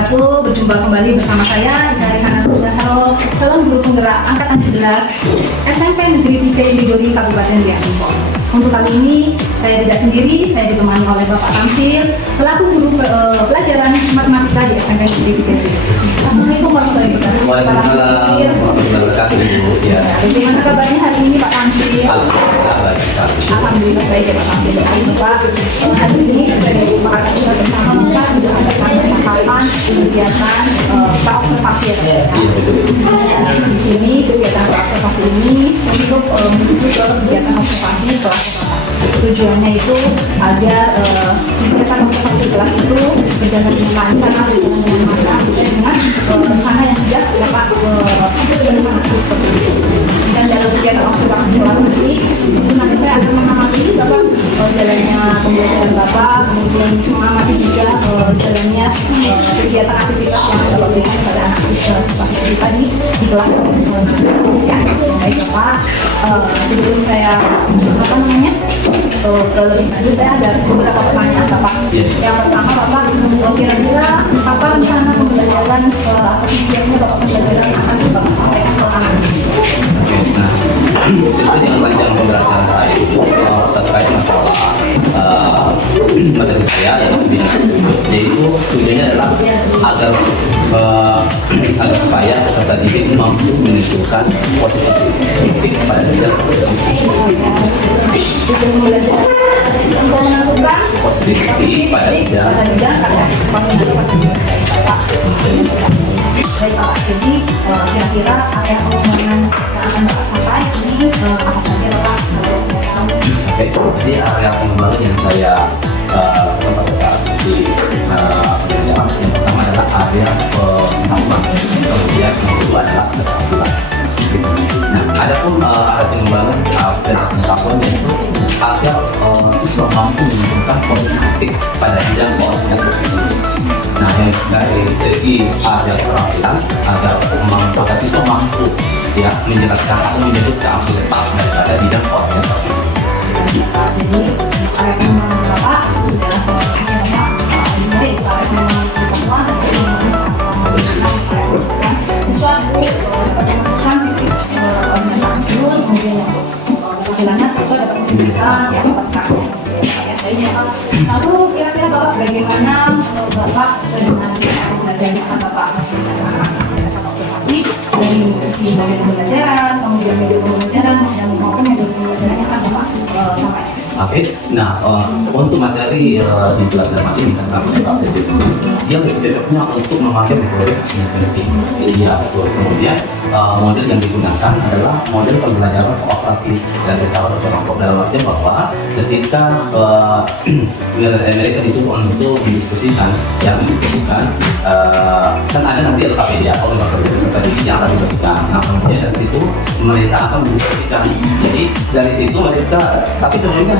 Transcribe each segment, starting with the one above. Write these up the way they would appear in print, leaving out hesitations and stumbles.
wabarakatuh. Berjumpa kembali bersama saya Ika Rihana Rusyahro, calon guru penggerak angkatan 11 SMP Negeri 3 Indigori Kabupaten Riau. Untuk kali ini saya tidak sendiri, saya ditemani oleh Bapak Tamsil selaku guru pelajaran matematika di SMP Negeri 3. Assalamualaikum warahmatullahi wabarakatuh. Waalaikumsalam warahmatullahi wabarakatuh. Ya. Bagaimana kabarnya hari ini Pak Tamsil? Alhamdulillah baik sekali. Alhamdulillah baik ya Pak Tamsil. Baik Bapak, hari ini sesuai dengan kesepakatan kita bersama Bapak sudah ada percakapan kegiatan praobservasi ya Pak. Iya betul. Di sini kegiatan praobservasi ini untuk menuju ke kegiatan observasi kelas Bapak. Tujuannya itu agar kegiatan observasi kelas itu berjalan dengan lancar sesuai dengan rencana yang sudah Bapak bersama seperti itu. Dan dalam kegiatan observasi kelas ini itu nanti saya akan mengamati Bapak jalannya pembelajaran Bapak, kemudian mengamati juga jalannya kegiatan aktivitas yang Bapak berikan kepada anak siswa kita di kelas. Ya, baik Bapak. Sebelum saya ke lebih lanjut, saya ada beberapa pertanyaan Bapak. Yang pertama Bapak, kira-kira apa rencana pembelajaran atau tujuannya Bapak pembelajaran akan Bapak sampaikan ke anak? Sesuai dengan panjang pembelajaran saya itu terkait masalah materi saya yang yaitu tujuannya adalah agar supaya peserta didik mampu menentukan posisi titik pada sidang Untuk menentukan posisi titik pada sidang. Baik Pak, jadi kira-kira area pengembangan yang akan Bapak capai ini apa saja Bapak? Oke, jadi area pengembangan yang saya pada saat di pekerjaan yang pertama adalah area pengembangan, kemudian yang kedua adalah keterampilan. Nah, ada pun area pengembangan dan pengetahuan yaitu agar siswa mampu menentukan posisi titik pada bidang koordinat bisnis. Nah, yang dari segi area keterampilan agar siswa mampu ya menjelaskan atau menyebutkan hasil letak daripada bidang koordinat bisnis. Jadi area pengembangan Bapak sudah Bapak baik area pengembangan siswa dapat menemukan titik koordinat bisnis, kemudian kemungkinannya siswa dapat memberikan yang tepat. Lalu kira-kira Bapak bagaimana Bapak sesuai dengan pembelajaran yang Bapak observasi dari segi bagian pembelajaran, kemudian media pembelajaran dan maupun media pembelajaran yang akan Bapak sampaikan. Oke, nah untuk materi di kelas dalam ini kan kami dia lebih cocoknya untuk memakai metode peneliti. Iya betul. Kemudian model yang digunakan adalah model pembelajaran kooperatif dan secara berkelompok dalam artian bahwa ketika mereka disuruh untuk mendiskusikan kan ada nanti LKPD atau lembaga peserta didik yang akan diberikan. Nah kemudian dari situ mereka akan mendiskusikan. Jadi dari situ mereka, tapi sebelumnya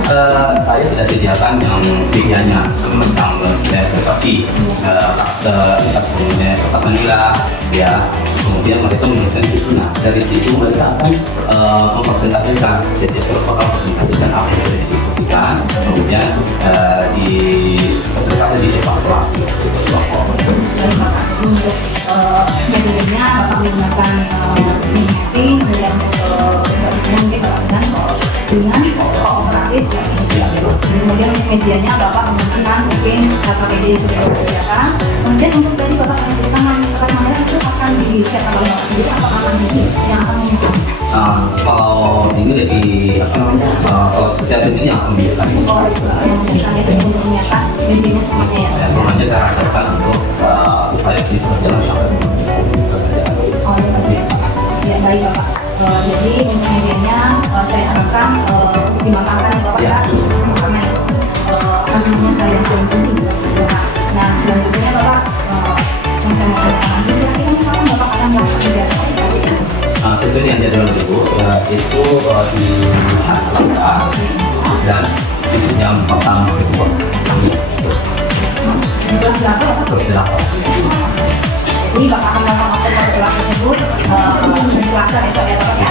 saya sudah sediakan yang medianya tentang seperti kita punya kertas manila ya, kemudian mereka menuliskan di situ. Nah dari situ mereka akan mempresentasikan setiap program, presentasikan apa yang sudah didiskusikan, kemudian di presentasi di evaluasi seperti apa. Untuk medianya Bapak menggunakan meeting, kemudian besoknya mungkin Bapak dengan kooperatif. Kemudian medianya Bapak menggunakan mungkin KKPD yang sudah disediakan. Kemudian untuk dari Bapak menentukan kertas manila itu akan disiapkan oleh Bapak sendiri atau akan yang akan memimpin? Kalau ini lebih kalau saya sendiri yang akan membiarkan yang untuk menyiapkan medianya semuanya ya? Semuanya saya rasakan untuk supaya bisa berjalan ya baik Bapak. Jadi untuk medianya saya harapkan dimatangkan ya Bapak ya, karena anunya kalian yang penting. Nah selanjutnya Bapak yang saya mau tanyakan lagi, kira-kira kapan Bapak akan melakukan kegiatan observasi? Sesuai dengan jadwal dulu itu di hari Selasa dan di jam pertama kedua. Kelas berapa Bapak? Kelas 8. Jadi Bapak akan melakukan observasi kelas tersebut di Selasa esok ya Bapak ya?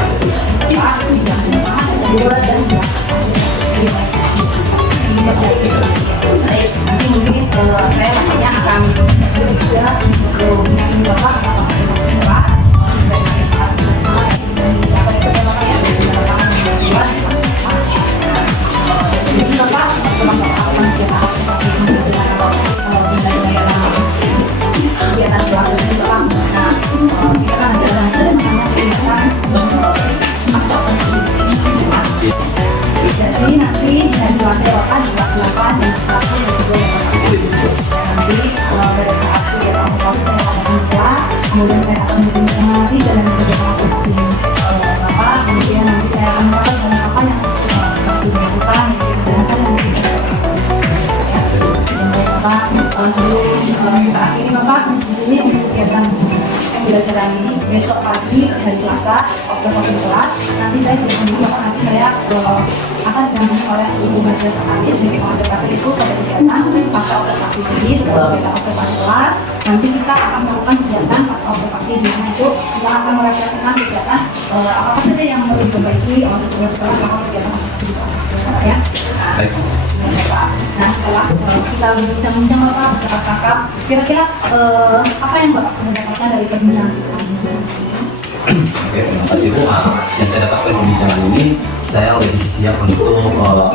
Pak, di jam 9, jam 2 dan jam 3. Baik, nanti mungkin saya maksudnya akan juga Ini Bapak apa observasi kelas sesuai dengan SKA bersama dan siapa yang sudah Bapak ya di lapangan yang kedua di kelas 4. Jadi Bapak setelah Bapak kegiatan observasi kemudian kegiatan kelas ini Bapak, nah kita kan ada namanya kegiatan pasca observasi ini. Jadi nanti dan Selasa Bapak di kelas 8 dan Sabtu dan juga ya Bapak. Nanti pada saat kegiatan observasi saya akan di kelas, kemudian saya akan mengamati dalam kegiatan observasi Bapak, kemudian nanti saya akan melakukan dengan apa yang sedang dilakukan, dan apa yang kita Bapak, sebelum kita akhiri Bapak, di sini untuk kegiatan pembelajaran ini besok pagi hari Selasa observasi kelas. Nanti saya bertemu Bapak, nanti saya akan didampingi oleh Ibu Madia Tadi sebagai pengajar itu pada kegiatan pasca observasi ini. Setelah kegiatan observasi kelas, nanti kita akan melakukan kegiatan pasca observasi di mana itu kita akan merefleksikan kegiatan apa saja yang perlu diperbaiki untuk setelah melakukan kegiatan observasi di kelas ya. Nah setelah kita berbincang-bincang Bapak, bercakap-cakap, kira-kira apa yang Bapak sudah dapatkan dari perbincangan kita? Oke, terima kasih Bu. Yang saya dapatkan pembicaraan ini, saya lebih siap untuk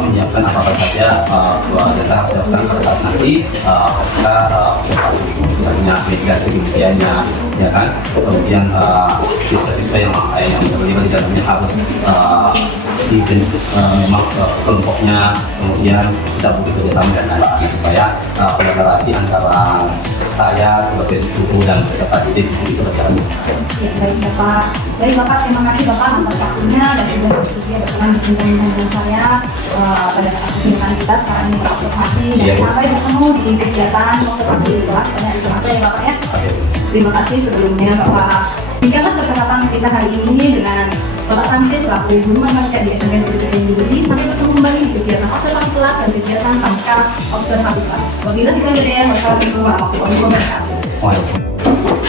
menyiapkan apa saja yang saya harus lakukan pada saat nanti ketika observasi, misalnya mitigasi kemudiannya, ya kan. Kemudian siswa-siswa yang terlibat di dalamnya harus dibentuk memang kelompoknya, kemudian kita bekerja sama dan lain-lain supaya kolaborasi antara saya sebagai guru dan peserta didik bisa berjalan. Ya, baik Bapak. Baik Bapak, terima kasih Bapak atas waktunya dan juga bersedia berkenan berbincang dengan saya pada saat kegiatan kita sekarang ini berobservasi dan sampai bertemu di kegiatan observasi di kelas pada hari Selasa ya Bapak ya. Terima kasih sebelumnya Bapak. Demikianlah percakapan kita hari ini dengan Bapak Tamsin selaku guru matematika di SMP Negeri Kediri Budi. Sampai bertemu kembali di kegiatan observasi kelas dan kegiatan pasca observasi kelas. Wabillahi taufiq wal hidayah. Wassalamualaikum warahmatullahi wabarakatuh.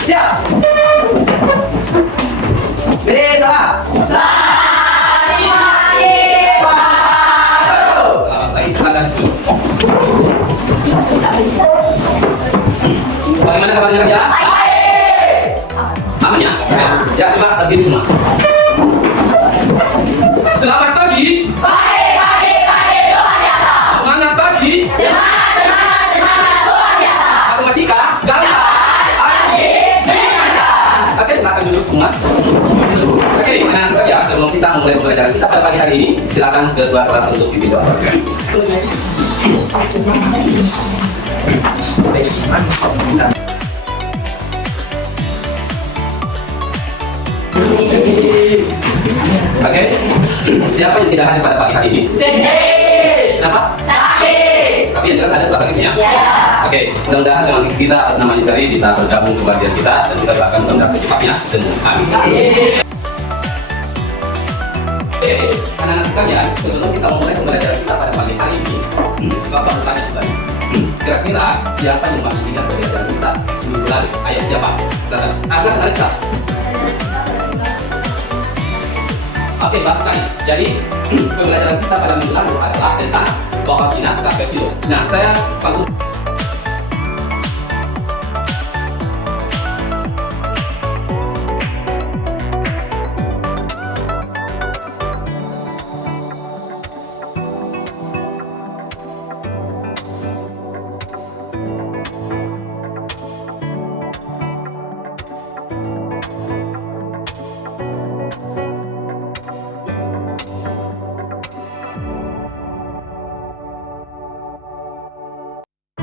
Siap. Beri salam. Selamat pagi, silakan duduk. Bagaimana kabarnya kerja? Aman ya? Ya, coba berdiri semua. Selamat pagi. Pagi, luar biasa. Semangat pagi. Semangat, luar biasa. Matematika, gambar. Oke, silakan duduk semua. Oke, dengan saja sebelum kita mulai pembelajaran kita pada pagi hari ini, silakan kedua kelas untuk dipimpin doa. Oke, siapa yang tidak hadir pada pagi hari ini? Kenapa? Tapi yang jelas ada sebagainya. Oke, mudah-mudahan dengan kita atas nama Isari bisa bergabung ke bagian kita dan kita akan mudah-mudahan secepatnya semua. Amin. Oke, anak-anak sekalian, sebelum kita memulai pembelajaran kita pada pagi hari ini, Bapak bertanya kembali. Kira-kira siapa yang masih ingat pembelajaran kita minggu lalu? Ayo siapa? Silakan. Silakan Alexa. Oke, bagus sekali. Jadi pembelajaran kita pada minggu lalu adalah tentang koordinat kartesius. Nah, saya Pak Guru.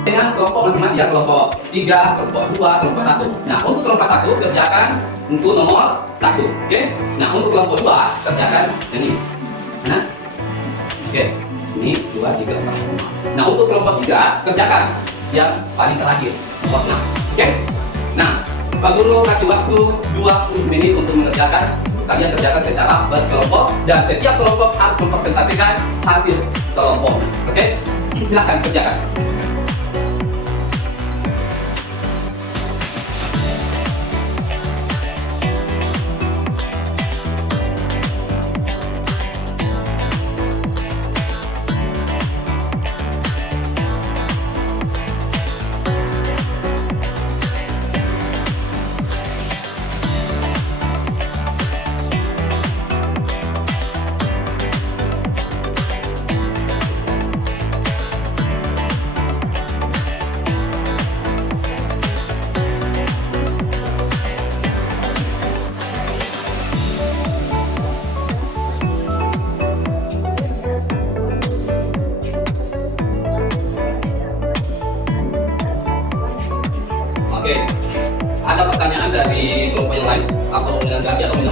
Dengan kelompok masing-masing ya, kelompok 3, kelompok 2, kelompok 1. Nah, untuk kelompok 1 kerjakan untuk nomor 1, oke? Nah, untuk kelompok 2 kerjakan yang ini. Nah, oke, ini 2, 3, 4. Nah, untuk kelompok 3 kerjakan yang paling terakhir, kelompok 6, oke? Nah, Pak Guru kasih waktu 20 menit untuk mengerjakan. Kalian kerjakan secara berkelompok dan setiap kelompok harus mempresentasikan hasil kelompok, oke? Silakan kerjakan.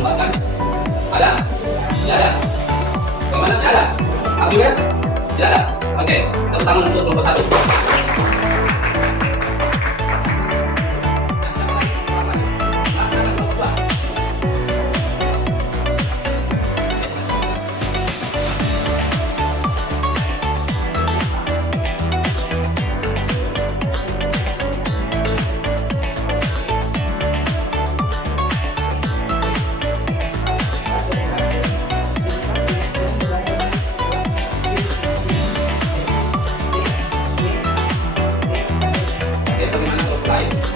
menempatkan? Ada? Tidak ada? Bagaimana? Tidak ada? Aktif ya? Tidak ada? Oke, tepuk tangan untuk kelompok 1.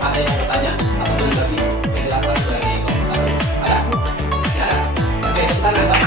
Ada yang mau bertanya atau menanggapi penjelasan dari kelompok 1? Ada? Tidak ada? Oke, tepuk tangan Pak.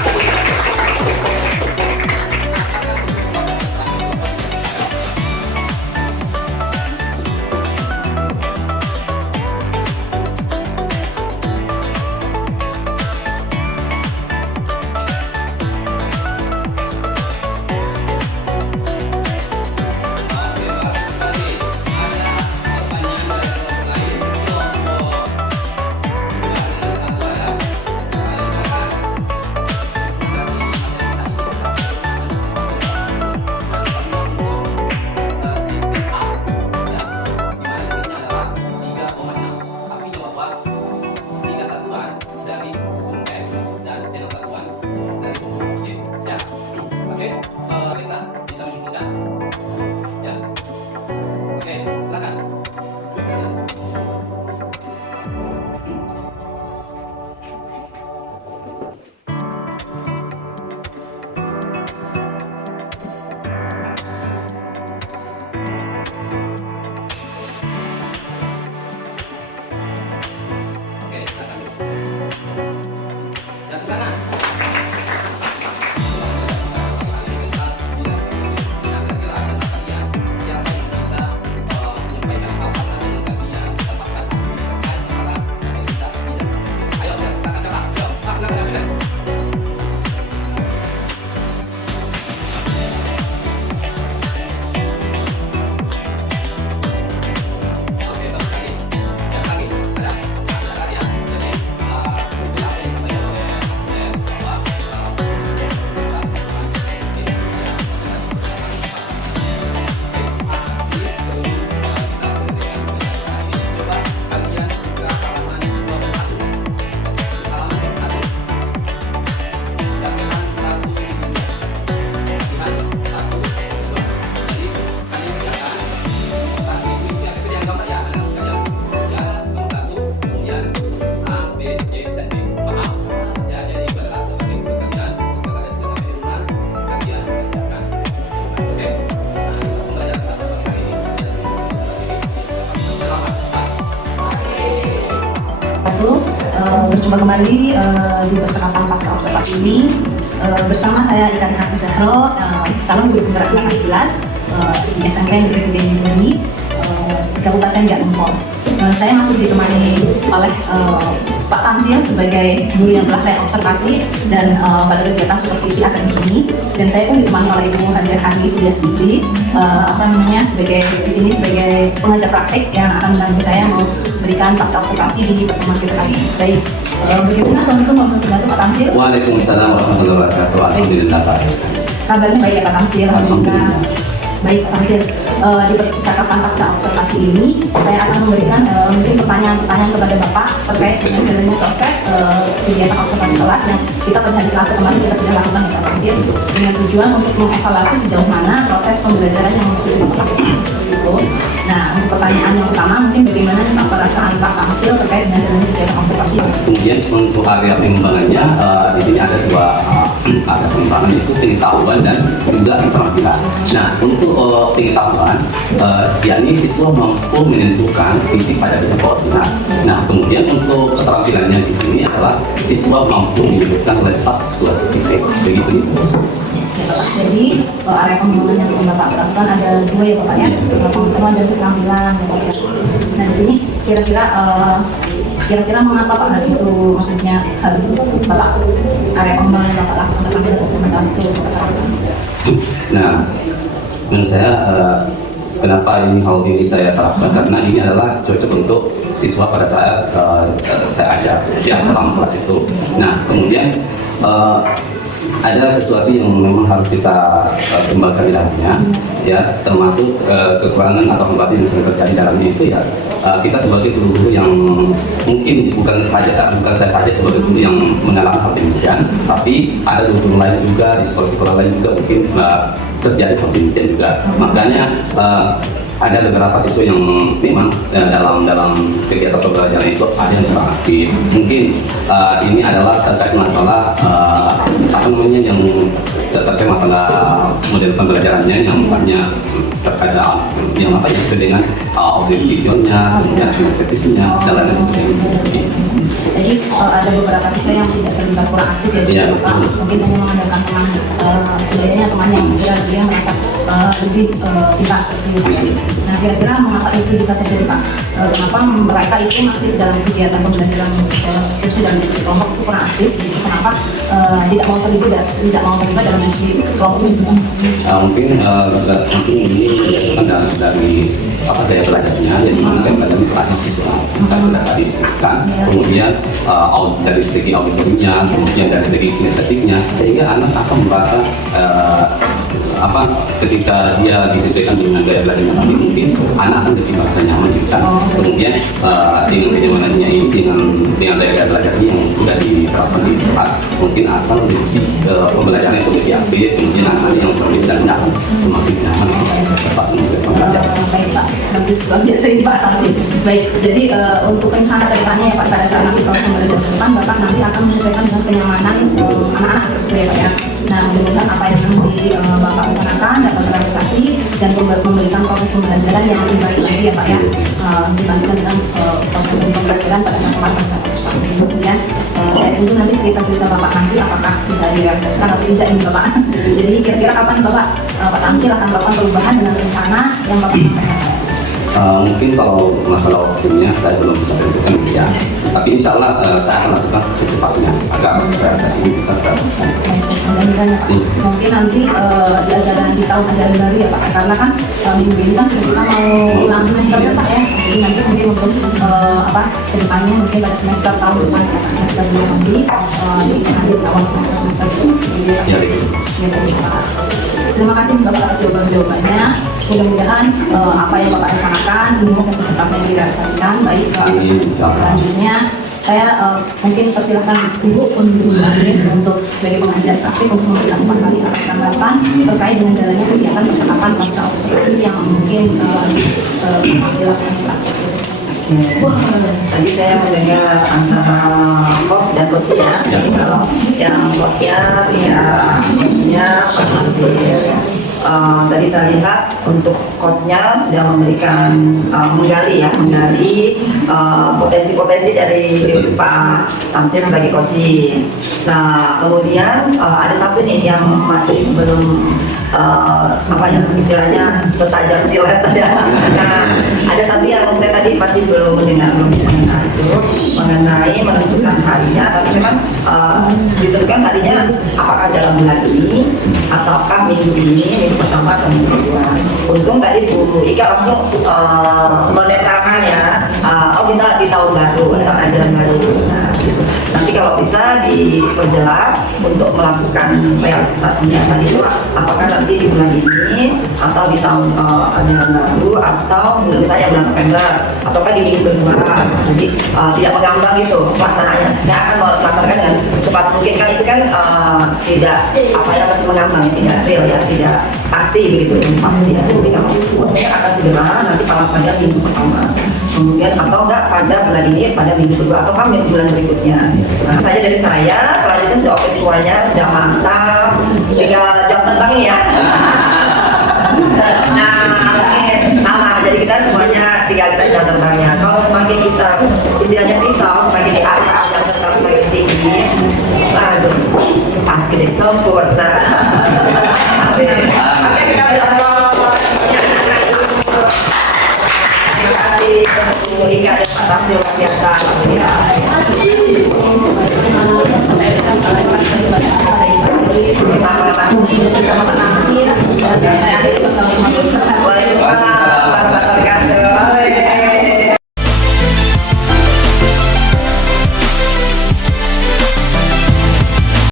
Berjumpa kembali di percakapan pasca observasi ini bersama saya Ika Nika Zahro, calon guru penggerak kelas 11 di SMP Negeri 3 Bumi, Kabupaten Jateng. Saya masih ditemani oleh Pak Tamsil sebagai guru yang telah saya observasi dan pada kegiatan supervisi akademik ini, dan saya pun ditemani oleh Ibu Hadir Hadi Sudiasiti sebagai di sini sebagai pengajar praktik yang akan membantu saya memberikan pasca observasi di pertemuan kita kali ini. Baik, bagaimana? Assalamualaikum warahmatullahi wabarakatuh, Pak Tamsil. Waalaikumsalam warahmatullahi wabarakatuh. Alhamdulillah Pak. Kabarnya baik ya Pak Tamsil? Alhamdulillah. Baik Pak Tamsil, di percakapan pasca observasi ini saya akan memberikan mungkin pertanyaan-pertanyaan kepada Bapak terkait dengan jalannya proses kegiatan observasi kelas yang kita pada hari Selasa kemarin kita sudah lakukan di Pak Tamsil, dengan tujuan untuk mengevaluasi sejauh mana proses pembelajaran yang sudah Bapak lakukan. Nah, untuk pertanyaan yang pertama mungkin bagaimana Pak perasaan Pak Tamsil terkait dengan jalannya kegiatan observasi? Kemudian untuk area pengembangannya di sini ada dua area pengembangan, yaitu pengetahuan dan juga keterampilan. Nah, untuk pengetahuan, yakni siswa mampu menentukan titik pada bidang koordinat. Nah, kemudian untuk keterampilannya di sini adalah siswa mampu menentukan letak suatu titik. Begitu. Jadi area pengembangan yang Bapak lakukan ada dua ya Bapak ya, pengetahuan dan keterampilan. Nah, di sini kira-kira mengapa Pak hal itu, maksudnya hal itu Bapak area pengembangan yang Bapak lakukan keterampilan itu? Nah, menurut saya kenapa hal ini saya terapkan, karena ini adalah cocok untuk siswa pada saat saya ajar yang pertama kelas itu. Nah, kemudian ada sesuatu yang memang harus kita kembangkan di dalamnya, ya, termasuk kekurangan atau hambatan yang sering terjadi dalamnya itu ya kita sebagai guru-guru yang mungkin bukan saya saja sebagai guru yang mengalami hal demikian, tapi ada guru lain juga di sekolah-sekolah lain juga mungkin terjadi hal demikian juga. Makanya ada beberapa siswa yang memang dalam kegiatan pembelajaran itu ada yang kurang aktif. Mungkin ini adalah terkait masalah yang terkait masalah model pembelajarannya yang misalnya terkait yang dengan audit visionnya, kemudian aktivitasnya, dan lain sebagainya. Jadi ada beberapa siswa yang tidak terlibat kurang aktif ya, mungkin hanya mengandalkan teman sebagainya, teman yang dia merasa lebih pintar seperti itu. Nah, kira-kira mengapa itu bisa terjadi, Pak? Kenapa mereka itu masih dalam kegiatan pembelajaran itu dalam diskusi kelompok itu kurang aktif? Gitu. Kenapa tidak mau terlibat dalam diskusi kelompok itu? Mungkin ini didasarkan dari gaya belajarnya, ya sebenarnya gaya belajarnya terakhir siswa saya sudah tadi disebutkan. Kemudian dari segi auditornya, kemudian dari segi kinestetiknya, sehingga anak akan merasa ketika dia disesuaikan dengan gaya belajarnya tadi, mungkin anak akan lebih merasa nyaman juga. Kemudian dengan kenyamanannya ini dengan gaya belajarnya yang sudah diterapkan di tempat, mungkin akan lebih pembelajaran itu lebih aktif, kemudian anak yang berbeda akan semakin nyaman dapat belajar. Baik Pak, bagus, luar biasa ini Pak Tansi. Baik, jadi untuk rencana kedepannya ya Pak, pada saat nanti proses pembelajaran ke depan, Bapak nanti akan menyesuaikan dengan kenyamanan anak-anak seperti itu ya Pak ya. Nah, mudah-mudahan apa yang nanti Bapak rencanakan dapat terrealisasi dan memberikan proses pembelajaran yang lebih baik lagi ya Pak ya, dibandingkan dengan proses pembelajaran pada saat kemarin pada saat vaksin. Kemudian saya tunggu nanti cerita-cerita Bapak nanti apakah bisa direalisasikan atau tidak ini Bapak. Jadi kira-kira kapan Bapak Pak Tamsil akan melakukan perubahan dengan rencana yang Bapak sampaikan? Mungkin kalau masalah waktunya saya belum bisa tentukan ya, tapi insya Allah saya akan lakukan secepatnya agar realisasi ini bisa terlaksana. Mudah-mudahan ya Pak. Mungkin nanti di ajaran di tahun ajaran baru ya Pak, karena kan minggu ini kan sudah kita mau ulang semester ya Pak ya. Jadi nanti mungkin untuk kedepannya mungkin pada semester tahun depan ya Pak, semester 2 nanti di awal semester itu. Ya, baik. Terima kasih Bapak atas jawaban-jawabannya. Mudah-mudahan apa yang Bapak rencanakan ini bisa secepatnya direalisasikan. Baik, selanjutnya saya mungkin persilahkan Ibu untuk untuk sebagai pengajar praktik untuk memberikan 4 kali atas tanggapan terkait dengan jalannya kegiatan percakapan pasca observasi yang mungkin silakan kelas. Tadi saya mendengar antara coach dan coach ya. Jadi kalau yang coachnya coachnya tadi saya lihat untuk coachnya sudah memberikan menggali potensi-potensi dari Pak Tamsil sebagai coaching. Nah kemudian ada satu nih yang masih belum istilahnya setajam silet ya. Nah ada satu yang saya tadi masih belum mendengar itu mengenai menentukan harinya, tapi memang ditentukan harinya apakah dalam bulan ini ataukah minggu ini, minggu pertama atau minggu kedua. Untung tadi Bu Ika langsung menetralkan ya, bisa di tahun baru, tahun ajaran baru. Nah, gitu. Nanti kalau bisa diperjelas untuk melakukan realisasinya tadi itu apakah nanti di bulan ini atau di tahun ajaran baru atau misalnya bulan November ataukah di minggu kedua. Jadi tidak mengambang gitu pelaksanaannya. Saya akan melaksanakan dengan cepat mungkin, kan itu kan tidak masih mengambang, tidak real ya, tidak pasti begitu pasti ya. Jadi kalau saya akan segera nanti pada minggu pertama, kemudian atau enggak pada bulan ini pada minggu kedua atau minggu bulan berikutnya. Nah, saja dari saya, selanjutnya sudah oke semuanya, sudah mantap, tinggal jam terbang ya. Nah, sama, jadi kita semuanya tinggal kita jam terbangnya. Kalau semakin kita istilahnya pisau, semakin diasah jam terbang semakin tinggi, aduh, pasti deh sempurna. Oke, kita terima kasih Bu Ika dan Pak Tamsil luar biasa. Saya